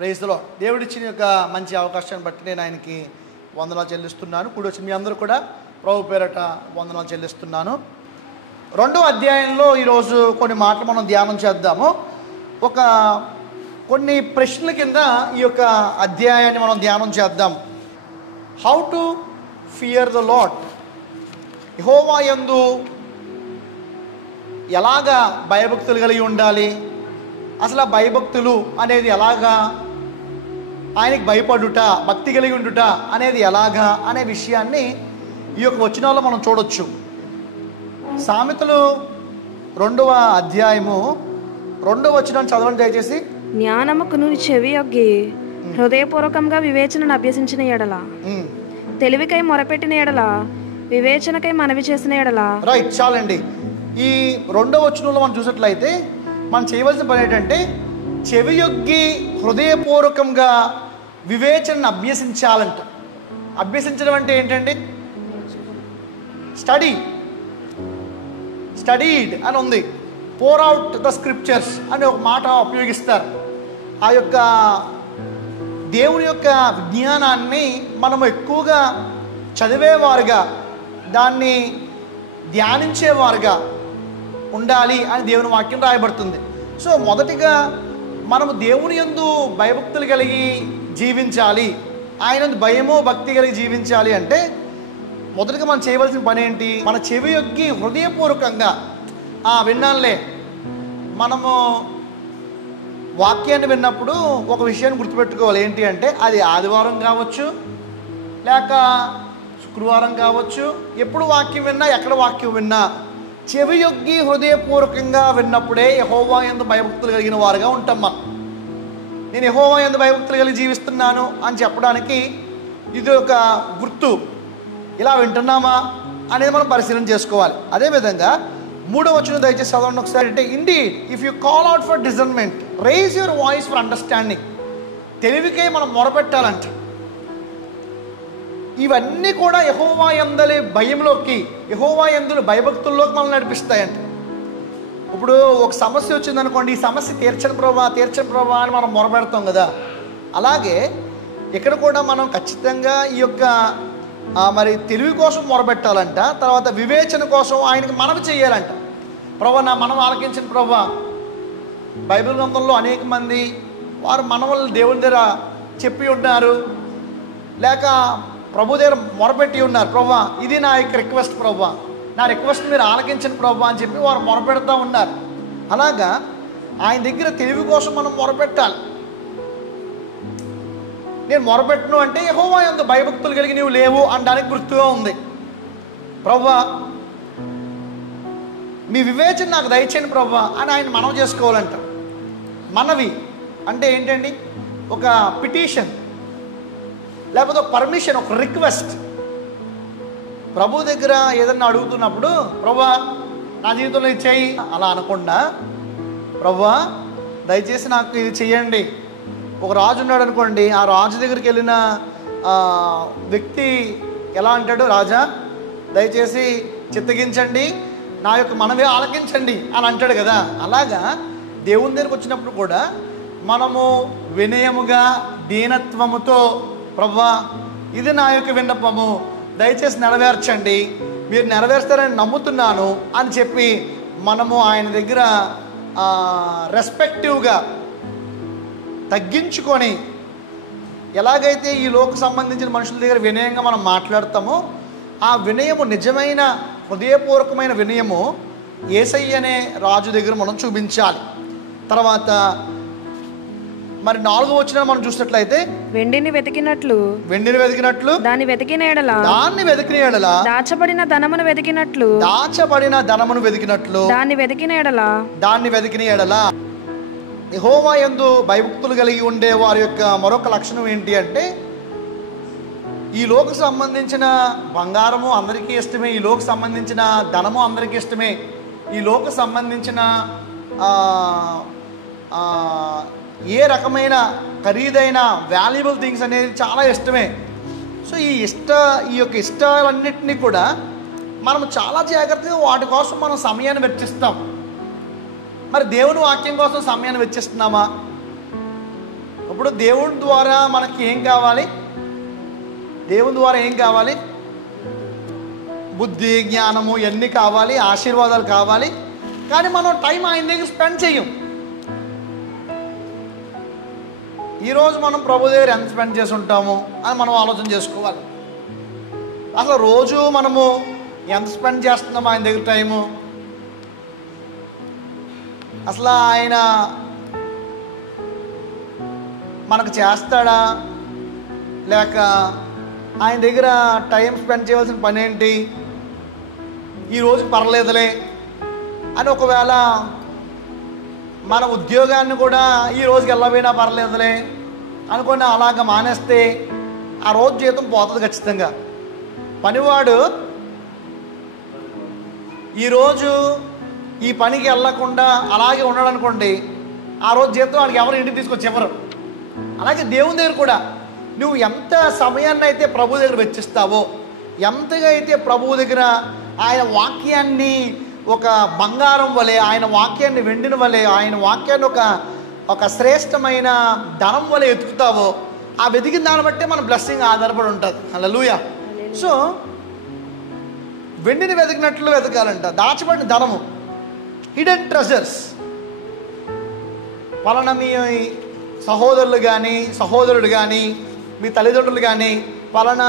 Praise the lord. దేవుడిచ్చిన యొక్క మంచి అవకాశాన్ని బట్టి నేను ఆయనకి వందనాలు చెల్లిస్తున్నాను. కూడి వచ్చి మీ అందరూ కూడా ప్రభు పేరట వందనాలు చెల్లిస్తున్నాను. 2వ అధ్యాయంలో ఈరోజు కొన్ని మాటలు మనం ధ్యానం చేద్దాము. కొన్ని ప్రశ్నల కింద ఈ యొక్క అధ్యాయాన్ని మనం ధ్యానం చేద్దాం. How to fear the lord, Jehovah యందు ఎలాగా భయభక్తులు కలిగి ఉండాలి, అసలు ఆ భయభక్తులు అనేది ఎలాగా, ఆయనకి భయపడుట, భక్తి కలిగి ఉండుట అనేది ఎలాగా అనే విషయాన్ని ఈ యొక్క వచనాల్లో మనం చూడొచ్చు. సామెతలు 2వ అధ్యాయము 2వ వచనాన్ని చదవండి దయచేసి. జ్ఞానముకును చెవి యొగ్గి హృదయపూర్వకంగా వివేచనను అభ్యసించిన ఎడల, తెలివికై మొరపెట్టిన ఎడల, వివేచనకై మనవి చేసిన ఎడల. రైట్, చాలండి. ఈ 2వ వచనంలో మనం చూసినట్లయితే మనం చేయవలసిన పని ఏంటంటే చెవి యొగ్గి హృదయపూర్వకంగా వివేచనను అభ్యసించాలంట. అభ్యసించడం అంటే ఏంటండి? స్టడీడ్ అని ఉంది. పోర్ అవుట్ ద స్క్రిప్చర్స్ అని ఒక మాట ఉపయోగిస్తారు. ఆ యొక్క దేవుని యొక్క విజ్ఞానాన్ని మనము ఎక్కువగా చదివేవారుగా, దాన్ని ధ్యానించేవారుగా ఉండాలి అని దేవుని వాక్యం రాయబడుతుంది. సో మొదటిగా మనము దేవుని యందు భయభక్తులు కలిగి జీవించాలి, ఆయన భయము భక్తి కలిగి జీవించాలి అంటే మొదటిగా మనం చేయవలసిన పని ఏంటి? మన చెవి యొగ్గి హృదయపూర్వకంగా విన్నానులే. మనము వాక్యాన్ని విన్నప్పుడు ఒక విషయాన్ని గుర్తుపెట్టుకోవాలి. ఏంటి అంటే అది ఆదివారం కావచ్చు, లేక శుక్రవారం కావచ్చు, ఎప్పుడు వాక్యం విన్నా, ఎక్కడ వాక్యం విన్నా చెవి యొగ్గి హృదయపూర్వకంగా విన్నప్పుడే యెహోవా యందు భయభక్తులు కలిగిన వారుగా ఉంటాం. నేను యెహోవా యందు భయభక్తులు కలిగి జీవిస్తున్నాను అని చెప్పడానికి ఇది ఒక గుర్తు. ఇలా వింటున్నామా అనేది మనం పరిశీలన చేసుకోవాలి. అదేవిధంగా 3వ వచనం దయచేసి చదవండి ఒకసారి. అంటే indeed if you call out for discernment raise your voice for understanding. తెలివికై మనం మొరపెట్టాలంట. ఇవన్నీ కూడా యెహోవా యందలి భయంలోకి, యెహోవా యందుల భయభక్తుల్లోకి మనల్ని నడిపిస్తాయంట. ఇప్పుడు ఒక సమస్య వచ్చిందనుకోండి, ఈ సమస్య తీర్చని ప్రభా అని మనం మొరపెడతాం కదా. అలాగే ఇక్కడ కూడా మనం ఖచ్చితంగా ఈ యొక్క మరి తెలివి కోసం మొరపెట్టాలంట. తర్వాత వివేచన కోసం ఆయనకి మనవి చేయాలంట. ప్రభా నా మనం ఆలకించిన ప్రభా. బైబిల్ గ్రంథంలో అనేక మంది వారు మనవలు దేవుని దగ్గర చెప్పి ఉన్నారు, లేక ప్రభు దగ్గర మొరపెట్టి ఉన్నారు. ప్రభా ఇది నా యొక్క రిక్వెస్ట్ ప్రభా, నా రిక్వెస్ట్ మీరు ఆలకించండి ప్రభా అని చెప్పి వారు మొరపెడతా ఉన్నారు. అలాగా ఆయన దగ్గర తెలివి కోసం మనం మొరపెట్టాలి. నేను మొరపెట్టను అంటే యెహోవా యందు భయభక్తులు కలిగి నీవు లేవు అనడానికి గుర్తుగా ఉంది. ప్రభా మీ వివేచన నాకు దయచేయండి ప్రభా అని ఆయన మనవి చేసుకోవాలంట. మనవి అంటే ఏంటండి? ఒక పిటిషన్, లేకపోతే ఒక పర్మిషన్, ఒక రిక్వెస్ట్. ప్రభు దగ్గర ఏదన్నా అడుగుతున్నప్పుడు ప్రభా నా జీవితంలో ఇది చెయ్యి అలా అనకుండా, ప్రభా దయచేసి నాకు ఇది చెయ్యండి. ఒక రాజు ఉన్నాడు అనుకోండి, ఆ రాజు దగ్గరికి వెళ్ళిన వ్యక్తి ఎలా అంటాడు? రాజా దయచేసి చిత్తగించండి, నా యొక్క మనవి ఆలకించండి అని అంటాడు కదా. అలాగా దేవుని దగ్గరికి వచ్చినప్పుడు కూడా మనము వినయముగా, దీనత్వముతో ప్రభా ఇది నా యొక్క విన్నపము, దయచేసి నెరవేర్చండి, మీరు నెరవేర్స్తారని నమ్ముతున్నాను అని చెప్పి మనము ఆయన దగ్గర రెస్పెక్టివ్గా తగ్గించుకొని, ఎలాగైతే ఈ లోక సంబంధించిన మనుషుల దగ్గర వినయంగా మనం మాట్లాడతామో ఆ వినయము, నిజమైన హృదయపూర్వకమైన వినయము యేసయ్య అనే రాజు దగ్గర మనం చూపించాలి. తర్వాత మరి 4వ వచనం మనం చూసినట్లయితే వెండిని వెతికినట్లు దాన్ని వెతికిన ఎడల దాచబడిన ధనమును వెతికినట్లు దాన్ని వెతికిన ఎడల. యెహోవా యందు భయభక్తులు కలిగి ఉండే వారి యొక్క మరొక లక్షణం ఏంటి అంటే, ఈ లోక సంబంధించిన బంగారము అందరికీ ఇష్టమే, ఈ లోక సంబంధించిన ధనము అందరికీ ఇష్టమే, ఈ లోక సంబంధించిన ఏ రకమైన ఖరీదైన వాల్యుబుల్ థింగ్స్ అనేది చాలా ఇష్టమే. సో ఈ యొక్క ఇష్టాలన్నింటినీ కూడా మనం చాలా జాగ్రత్తగా వాటి కోసం మనం సమయాన్ని వెచ్చిస్తాం. మరి దేవుని వాక్యం కోసం సమయాన్ని వెచ్చిస్తున్నామా? ఇప్పుడు దేవుని ద్వారా మనకి ఏం కావాలి? దేవుని ద్వారా ఏం కావాలి? బుద్ధి, జ్ఞానము ఇవన్నీ కావాలి, ఆశీర్వాదాలు కావాలి. కానీ మనం టైం ఆయన దగ్గర స్పెండ్ చెయ్యం. ఈరోజు మనం ప్రభు దగ్గర ఎంత స్పెండ్ చేసి ఉంటాము అని మనం ఆలోచన చేసుకోవాలి. అసలు రోజు మనము ఎంత స్పెండ్ చేస్తున్నాము ఆయన దగ్గర టైము? అసలు ఆయన మనకు చేస్తాడా, లేక ఆయన దగ్గర టైం స్పెండ్ చేయవలసిన పని ఏంటి? ఈరోజు పర్లేదులే అని ఒకవేళ మన ఉద్యోగాన్ని కూడా ఈ రోజుకి వెళ్ళబోయినా పర్లేదులే అనుకుని అలాగ మానేస్తే ఆ రోజు జీతం పోతుంది ఖచ్చితంగా. పనివాడు ఈరోజు ఈ పనికి వెళ్ళకుండా అలాగే ఉన్నాడు అనుకోండి, ఆ రోజు జీతం వాడికి ఎవరు ఇంటికి తీసుకొచ్చి ఎవరు. అలాగే దేవుని దగ్గర కూడా నువ్వు ఎంత సమయాన్ని అయితే ప్రభు దగ్గర వెచ్చిస్తావో, ఎంతగా అయితే ప్రభువు దగ్గర ఆయన వాక్యాన్ని ఒక బంగారం వలె, ఆయన వాక్యాన్ని వెండిన వలె, ఆయన వాక్యాన్ని ఒక శ్రేష్టమైన ధనం వలె ఎతుకుతావో, ఆ వెతికిన దాన్ని బట్టే మన బ్లెస్సింగ్ ఆధారపడి ఉంటుంది. హల్లెలూయా. సో వెండిని వెతికినట్లు వెతకాలంట. దాచబడిన ధనము, హిడెన్ ట్రెజర్స్. పలానా మీ సహోదరులు కానీ, సహోదరుడు కానీ, మీ తల్లిదండ్రులు కానీ పలానా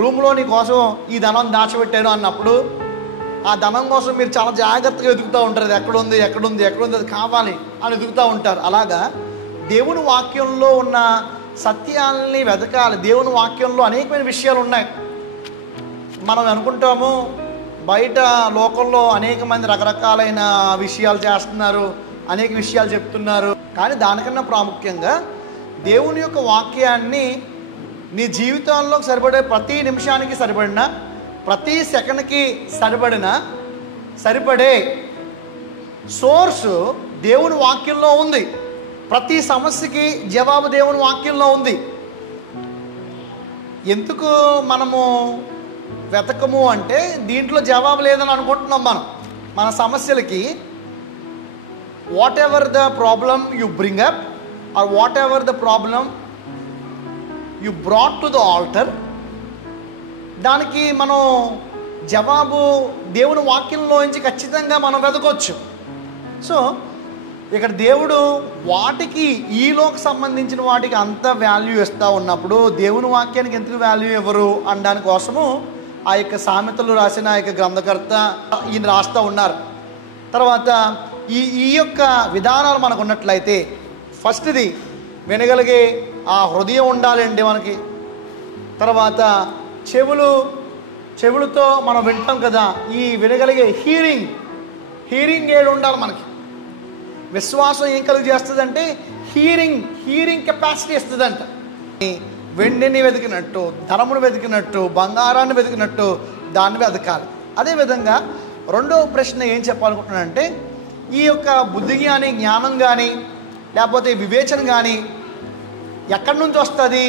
రూమ్లో నీ కోసం ఈ ధనం దాచిపెట్టాను అన్నప్పుడు ఆ ధనం కోసం మీరు చాలా జాగ్రత్తగా వెతుకుతూ ఉంటారు. అది ఎక్కడుంది, ఎక్కడుంది, ఎక్కడుంది, అది కావాలి అని వెతుకుతూ ఉంటారు. అలాగా దేవుని వాక్యంలో ఉన్న సత్యాలని వెతకాలి. దేవుని వాక్యంలో అనేకమైన విషయాలు ఉన్నాయి. మనం అనుకుంటాము బయట లోకంలో అనేక మంది రకరకాలైన విషయాలు చేస్తున్నారు, అనేక విషయాలు చెప్తున్నారు. కానీ దానికన్నా ప్రాముఖ్యంగా దేవుని యొక్క వాక్యాన్ని నీ జీవితంలో సరిపడే ప్రతి నిమిషానికి సరిపడిన, ప్రతి సెకండ్కి సరిపడే సోర్సు దేవుని వాక్యంలో ఉంది. ప్రతి సమస్యకి జవాబు దేవుని వాక్యంలో ఉంది. ఎందుకు మనము వెతకము అంటే దీంట్లో జవాబు లేదని అనుకుంటున్నాం. మన సమస్యలకి what ever the problem you bring up or what ever the problem you brought to the altar, దానికి మనం జవాబు దేవుని వాక్యంలో నుంచి ఖచ్చితంగా మనం వెతకొచ్చు. సో ఇక్కడ దేవుడు వాటికి, ఈలోకి సంబంధించిన వాటికి అంత వాల్యూ ఇస్తూ ఉన్నప్పుడు దేవుని వాక్యానికి ఎందుకు వాల్యూ ఇవ్వరు అనడానికి కోసము ఆ యొక్క సామెతలు రాసిన ఆ యొక్క గ్రంథకర్త ఈయన రాస్తూ ఉన్నారు. తర్వాత ఈ యొక్క విధానాలు మనకు ఉన్నట్లయితే ఫస్ట్ది వినగలిగే ఆ హృదయం ఉండాలండి మనకి. తర్వాత చెవులతో మనం వింటాం కదా, ఈ వినగలిగే హీరింగ్ ఏడు ఉండాలి మనకి. విశ్వాసం ఏం కలిగి చేస్తుందంటే హీరింగ్ కెపాసిటీ ఇస్తుందంట. వెండిని వెతికినట్టు, ధనమును వెతికినట్టు, బంగారాన్ని వెతికినట్టు దాన్ని వెతకాలి. అదేవిధంగా రెండవ ప్రశ్న ఏం చెప్పాలనుకుంటున్నానంటే, ఈ యొక్క బుద్ధి కానీ, జ్ఞానం కానీ, లేకపోతే వివేచన కానీ ఎక్కడి నుంచి వస్తుంది?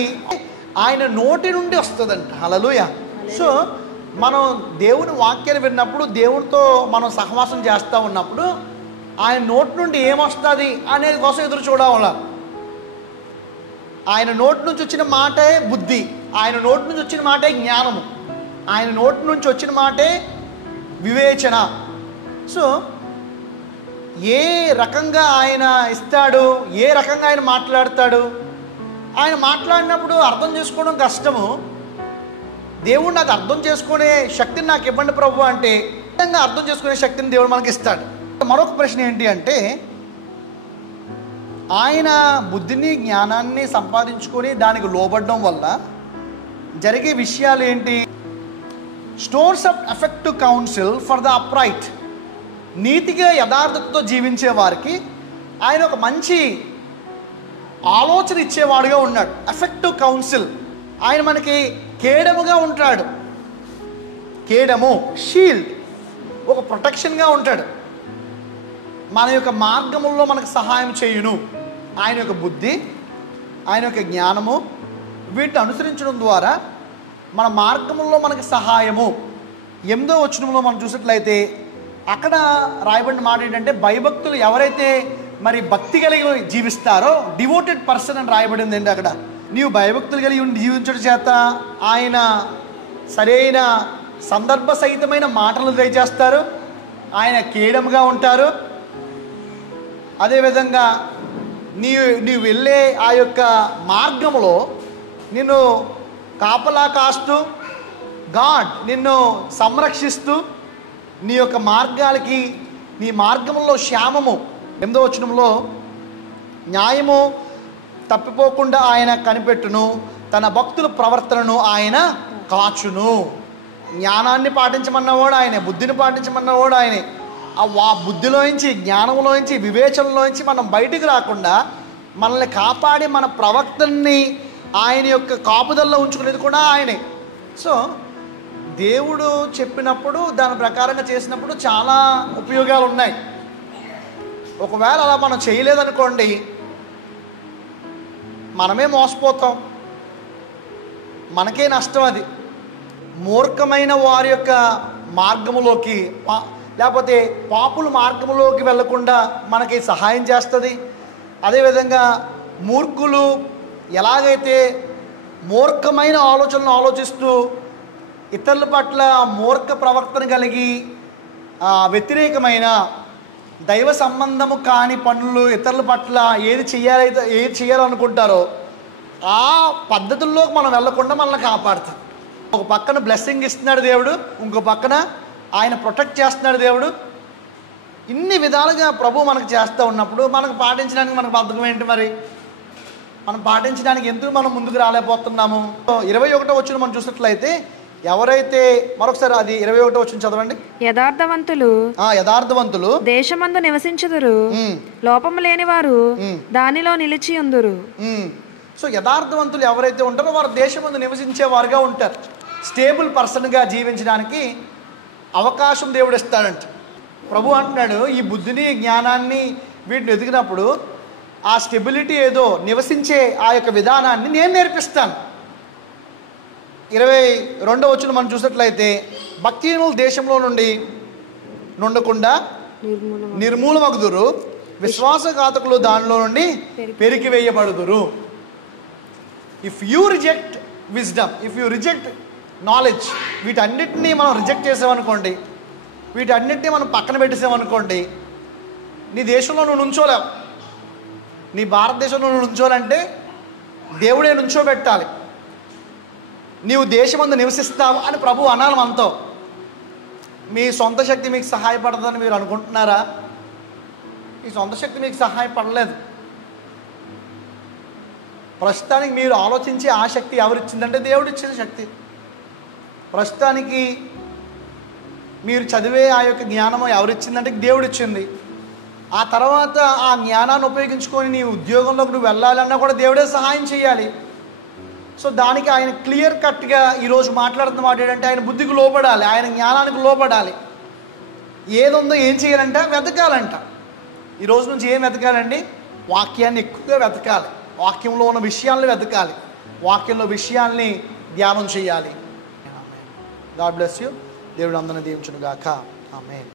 ఆయన నోటి నుండి వస్తుందంట. హల్లెలూయా. సో మనం దేవుని వాక్యాన్ని విన్నప్పుడు, దేవునితో మనం సహవాసం చేస్తూ ఉన్నప్పుడు ఆయన నోటి నుండి ఏమొస్తుంది అనేది కోసం ఎదురు చూడాలి. ఆయన నోటి నుంచి వచ్చిన మాటే బుద్ధి, ఆయన నోటి నుంచి వచ్చిన మాటే జ్ఞానము, ఆయన నోటి నుంచి వచ్చిన మాటే వివేచన. సో ఏ రకంగా ఆయన ఇస్తాడు, ఏ రకంగా ఆయన మాట్లాడతాడు, ఆయన మాట్లాడినప్పుడు అర్థం చేసుకోవడం కష్టము. దేవుడు నాకు అర్థం చేసుకునే శక్తిని నాకు ఇవ్వండి ప్రభు అంటే ఖచ్చితంగా అర్థం చేసుకునే శక్తిని దేవుడు మనకి ఇస్తాడు. మరొక ప్రశ్న ఏంటి అంటే, ఆయన బుద్ధిని, జ్ఞానాన్ని సంపాదించుకొని దానికి లోబడడం వల్ల జరిగే విషయాలు ఏంటి? Stores up effective council for the upright. నీతిగా యథార్థతతో జీవించే వారికి ఆయన ఒక మంచి ఆలోచన ఇచ్చేవాడుగా ఉన్నాడు. Effective council. ఆయన మనకి కేడముగా ఉంటాడు. కేడము, షీల్డ్, ఒక ప్రొటెక్షన్గా ఉంటాడు. మన యొక్క మార్గముల్లో మనకు సహాయం చేయును. ఆయన యొక్క బుద్ధి, ఆయన యొక్క జ్ఞానము, వీటిని అనుసరించడం ద్వారా మన మార్గముల్లో మనకి సహాయము. 8వ వచనంలో మనం చూసినట్లయితే అక్కడ రాయబడిన మాట ఏంటంటే, భయభక్తులు ఎవరైతే మరి భక్తి కలిగి జీవిస్తారో డివోటెడ్ పర్సన్ అని రాయబడింది అండి అక్కడ. నీవు భయభక్తులు కలిగి ఉండి జీవించడం చేత ఆయన సరైన సందర్భ సహితమైన మాటలు దయచేస్తారు, ఆయన కేడముగా ఉంటారు. అదేవిధంగా నీవు వెళ్ళే ఆ యొక్క మార్గంలో నిన్ను కాపలా కాస్తూ గాడ్ నిన్ను సంరక్షిస్తూ నీ యొక్క మార్గాలకి నీ మార్గంలో క్షేమము 8వ వచనంలో న్యాయము తప్పిపోకుండా ఆయన కనిపెట్టును, తన భక్తుల ప్రవర్తనను ఆయన కాచును. జ్ఞానాన్ని పాటించమన్నవాడు ఆయనే, బుద్ధిని పాటించమన్నవాడు ఆయనే. ఆ బుద్ధిలోంచి, జ్ఞానంలోంచి, వివేచనలోంచి మనం బయటికి రాకుండా మనల్ని కాపాడి మన ప్రవక్తల్ని ఆయన యొక్క కాపుదల్లో ఉంచుకునేది కూడా ఆయనే. సో దేవుడు చెప్పినప్పుడు దాని ప్రకారంగా చేసినప్పుడు చాలా ఉపయోగాలు ఉన్నాయి. ఒకవేళ అలా మనం చేయలేదనుకోండి, మనమే మోసపోతాం, మనకే నష్టం. అది మూర్ఖమైన వారి యొక్క మార్గములోకి లేకపోతే పాపుల మార్గములోకి వెళ్లకుండా మనకి సహాయం చేస్తుంది. అదేవిధంగా మూర్ఖులు ఎలాగైతే మూర్ఖమైన ఆలోచనలు ఆలోచిస్తూ ఇతరుల పట్ల మూర్ఖ ప్రవర్తన కలిగి వ్యతిరేకమైన దైవ సంబంధము కాని పనులు ఇతరుల పట్ల ఏది చేయాలనుకుంటారో ఆ పద్ధతుల్లోకి మనం వెళ్లకుండా మనల్ని కాపాడుతాం. ఒక పక్కన బ్లెస్సింగ్ ఇస్తున్నాడు దేవుడు, ఇంకో పక్కన ఆయన ప్రొటెక్ట్ చేస్తున్నాడు దేవుడు. ఇన్ని విధాలుగా ప్రభు మనకు చేస్తూ ఉన్నప్పుడు మనకు పాటించడానికి మనకు బద్ధకం ఏంటి? మరి మనం పాటించడానికి ఎందుకు మనం ముందుకు రాలేకపోతున్నాము? 21వ వచనం మనం చూసినట్లయితే ఎవరైతే, మరొకసారి అది 21వ వచనం చదవండి. యథార్థవంతులు దేశమందు నివసించుదురు, లోపము లేని వారు దానిలో నిలిచి ఉందురు. సో యథార్థవంతులు ఎవరైతే ఉంటారో వారు దేశమందు నివసించే వారుగా ఉంటారు. స్టేబుల్ పర్సన్గా జీవించడానికి అవకాశం దేవుడు ఇస్తాడంట. ప్రభు అంటున్నాడు, ఈ బుద్ధిని జ్ఞానాన్ని వీటిని ఎదిగినప్పుడు ఆ స్టెబిలిటీ ఏదో నివసించే ఆ యొక్క విధానాన్ని నేను నేర్పిస్తాను. 22వ వచనం మనం చూసినట్లయితే భక్తిహీనులు దేశంలో నుండి నుండకుండా నిర్మూలమగుదురు, విశ్వాసఘాతకులు దానిలో నుండి పెరికివేయబడుదురు. If you reject wisdom, if you reject knowledge, వీటన్నిటినీ మనం రిజెక్ట్ చేసామనుకోండి, వీటన్నిటినీ మనం పక్కన పెట్టేసామనుకోండి, నీ దేశంలో నువ్వు నుంచోలేవు. నీ భారతదేశంలో నువ్వు నుంచోలంటే దేవుడే నుంచోబెట్టాలి. నీవు దేశమందు నివసిస్తావు అని ప్రభు అనాలి మనతో. మీ సొంత శక్తి మీకు సహాయపడదని మీరు అనుకుంటున్నారా? ఈ సొంత శక్తి మీకు సహాయపడలేదు. ప్రస్తుతానికి మీరు ఆలోచించే ఆ శక్తి ఎవరిచ్చిందంటే దేవుడు ఇచ్చిన శక్తి. ప్రస్తుతానికి మీరు చదివే ఆ యొక్క జ్ఞానము ఎవరిచ్చిందంటే దేవుడు ఇచ్చింది. ఆ తర్వాత ఆ జ్ఞానాన్ని ఉపయోగించుకొని నీ ఉద్యోగంలోకి నువ్వు వెళ్ళాలన్నా కూడా దేవుడే సహాయం చేయాలి. సో దానికి ఆయన క్లియర్ కట్గా ఈరోజు మాట్లాడుతున్న మాట ఏంటంటే ఆయన బుద్ధికి లోపడాలి, ఆయన జ్ఞానానికి లోపడాలి. ఏదుందో ఏం చేయాలంట? వెతకాలంట. ఈరోజు నుంచి ఏం వెతకాలండి? వాక్యాన్ని ఎక్కువగా వెతకాలి, వాక్యంలో ఉన్న విషయాల్ని వెతకాలి, వాక్యంలో విషయాల్ని ధ్యానం చేయాలి. God bless you. దేవుడు అందరిని దీవించును గాక. ఆమేన్.